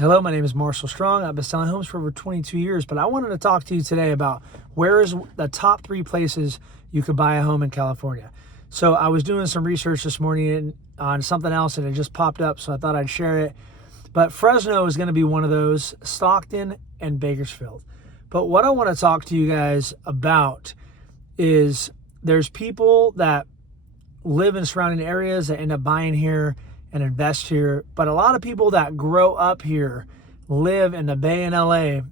Hello, my name is Marshall Strong. I've been selling homes for over 22 years, but I wanted to talk to you today about where is the top 3 places you could buy a home in California. So I was doing some research this morning on something else and it just popped up, so I thought I'd share it. But Fresno is going to be one of those, Stockton and Bakersfield. But what I want to talk to you guys about is there's people that live in surrounding areas that end up buying here and invest here, but a lot of people that grow up here live in the Bay in LA, and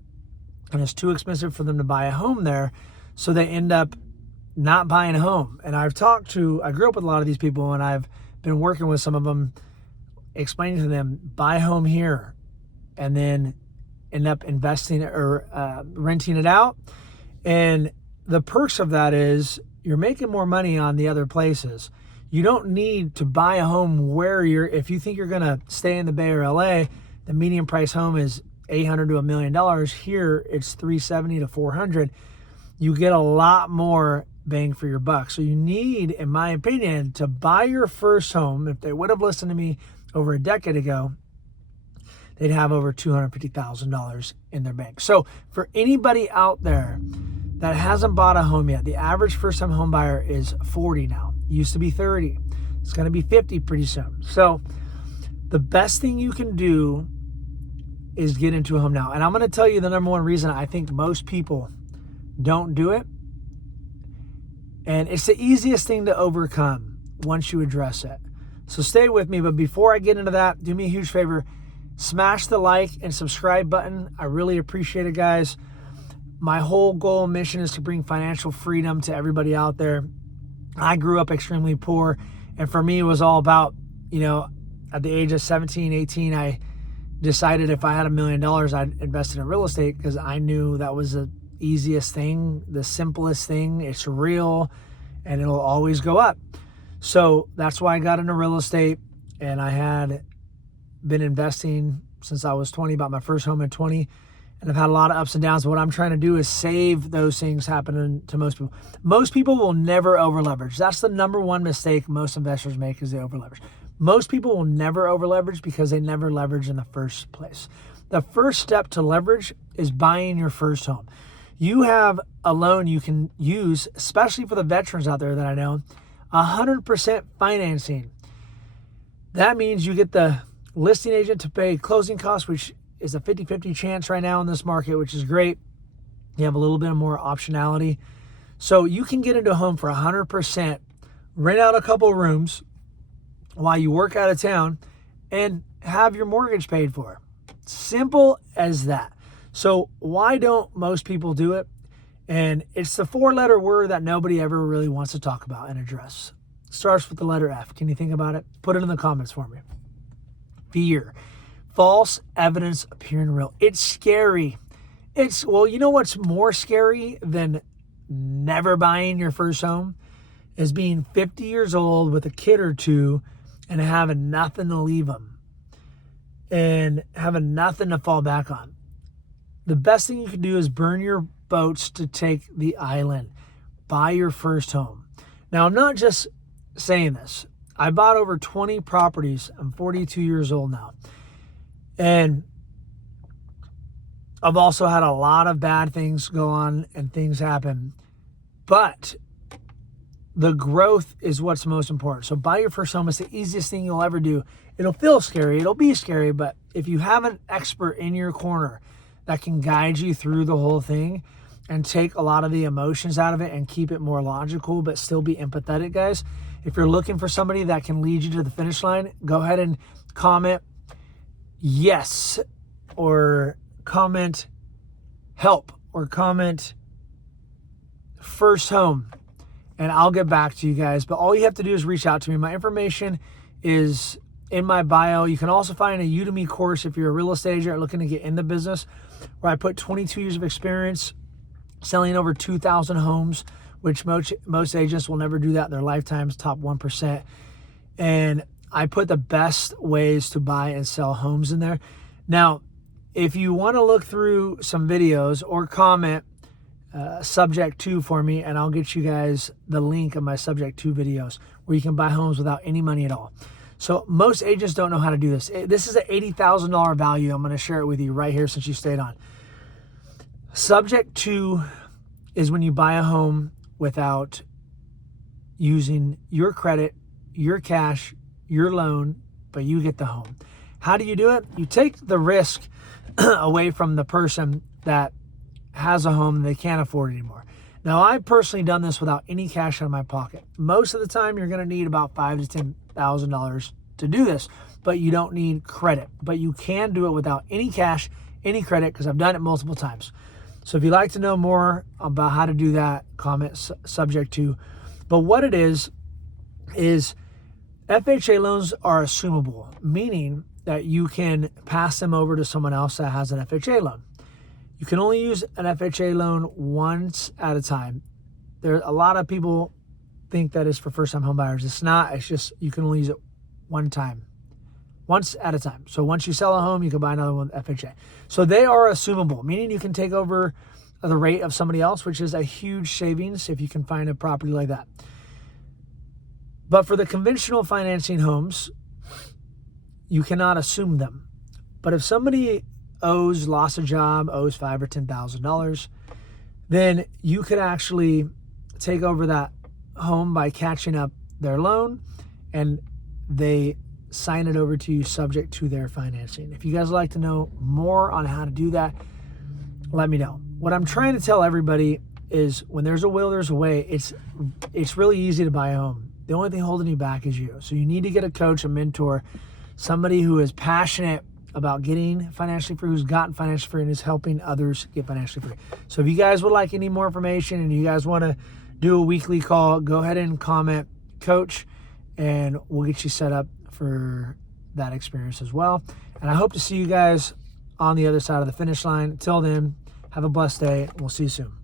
it's too expensive for them to buy a home there, so they end up not buying a home. And I grew up with a lot of these people, and I've been working with some of them, explaining to them, buy a home here and then end up investing or renting it out. And the perks of that is you're making more money on the other places. You don't need to buy a home if you think you're going to stay in the Bay or LA, the median price home is $800,000 to $1 million. Here it's $370,000 to $400,000. You get a lot more bang for your buck. So you need, in my opinion, to buy your first home. If they would have listened to me over a decade ago, they'd have over $250,000 in their bank. So for anybody out there that hasn't bought a home yet, the average first-time home buyer is 40 now. Used to be 30. It's going to be 50 pretty soon. So the best thing you can do is get into a home now. And I'm going to tell you the number one reason I think most people don't do it. And it's the easiest thing to overcome once you address it. So stay with me. But before I get into that, do me a huge favor. Smash the like and subscribe button. I really appreciate it, guys. My whole goal and mission is to bring financial freedom to everybody out there. I grew up extremely poor, and for me, it was all about, at the age of 17, 18, I decided if I had $1 million, I'd invest in real estate because I knew that was the easiest thing, the simplest thing. It's real, and it'll always go up. So that's why I got into real estate, and I had been investing since I was 20, bought my first home at 20, and I've had a lot of ups and downs. What I'm trying to do is save those things happening to most people. Most people will never over leverage. That's the number one mistake most investors make, is they over leverage. Most people will never over leverage because they never leverage in the first place. The first step to leverage is buying your first home. You have a loan you can use, especially for the veterans out there that I know, 100% financing. That means you get the listing agent to pay closing costs, which is a 50-50 chance right now in this market, which is great. You have a little bit more optionality. So you can get into a home for 100%, rent out a couple rooms while you work out of town, and have your mortgage paid for. Simple as that. So why don't most people do it? And it's the 4-letter word that nobody ever really wants to talk about and address. It starts with the letter F. Can you think about it? Put it in the comments for me. Fear. False evidence appearing real. It's scary. You know what's more scary than never buying your first home? Is being 50 years old with a kid or two and having nothing to leave them and having nothing to fall back on. The best thing you can do is burn your boats to take the island. Buy your first home. Now, I'm not just saying this. I bought over 20 properties. I'm 42 years old now. And I've also had a lot of bad things go on and things happen. But the growth is what's most important. So buy your first home. It's the easiest thing you'll ever do. It'll feel scary. It'll be scary. But if you have an expert in your corner that can guide you through the whole thing and take a lot of the emotions out of it and keep it more logical but still be empathetic, guys, if you're looking for somebody that can lead you to the finish line, go ahead and comment yes, or comment help, or comment first home, and I'll get back to you guys. But all you have to do is reach out to me. My information is in my bio. You can also find a Udemy course if you're a real estate agent looking to get in the business, where I put 22 years of experience selling over 2,000 homes, which most agents will never do that in their lifetimes, top 1%. And I put the best ways to buy and sell homes in there. Now, if you want to look through some videos or comment subject to for me, and I'll get you guys the link of my subject to videos where you can buy homes without any money at all. So most agents don't know how to do this. This is an $80,000 value. I'm going to share it with you right here since you stayed on. Subject to is when you buy a home without using your credit, your cash, your loan, but you get the home. How do you do it? You take the risk away from the person that has a home and they can't afford it anymore. Now, I've personally done this without any cash out of my pocket. Most of the time, you're going to need about $5,000 to $10,000 to do this, but you don't need credit. But you can do it without any cash, any credit, because I've done it multiple times. So if you'd like to know more about how to do that, comment subject to. But what it is FHA loans are assumable, meaning that you can pass them over to someone else that has an FHA loan. You can only use an FHA loan once at a time. There, a lot of people think that it's for first-time home buyers. It's not. It's just you can only use it one time, once at a time. So once you sell a home, you can buy another one with FHA. So they are assumable, meaning you can take over the rate of somebody else, which is a huge savings if you can find a property like that. But for the conventional financing homes, you cannot assume them. But if somebody lost a job, owes $5,000 or $10,000, then you could actually take over that home by catching up their loan, and they sign it over to you subject to their financing. If you guys would like to know more on how to do that, let me know. What I'm trying to tell everybody is when there's a will, there's a way. It's really easy to buy a home. The only thing holding you back is you. So you need to get a coach, a mentor, somebody who is passionate about getting financially free, who's gotten financially free, and is helping others get financially free. So if you guys would like any more information and you guys want to do a weekly call, go ahead and comment coach, and we'll get you set up for that experience as well. And I hope to see you guys on the other side of the finish line. Until then, have a blessed day. We'll see you soon.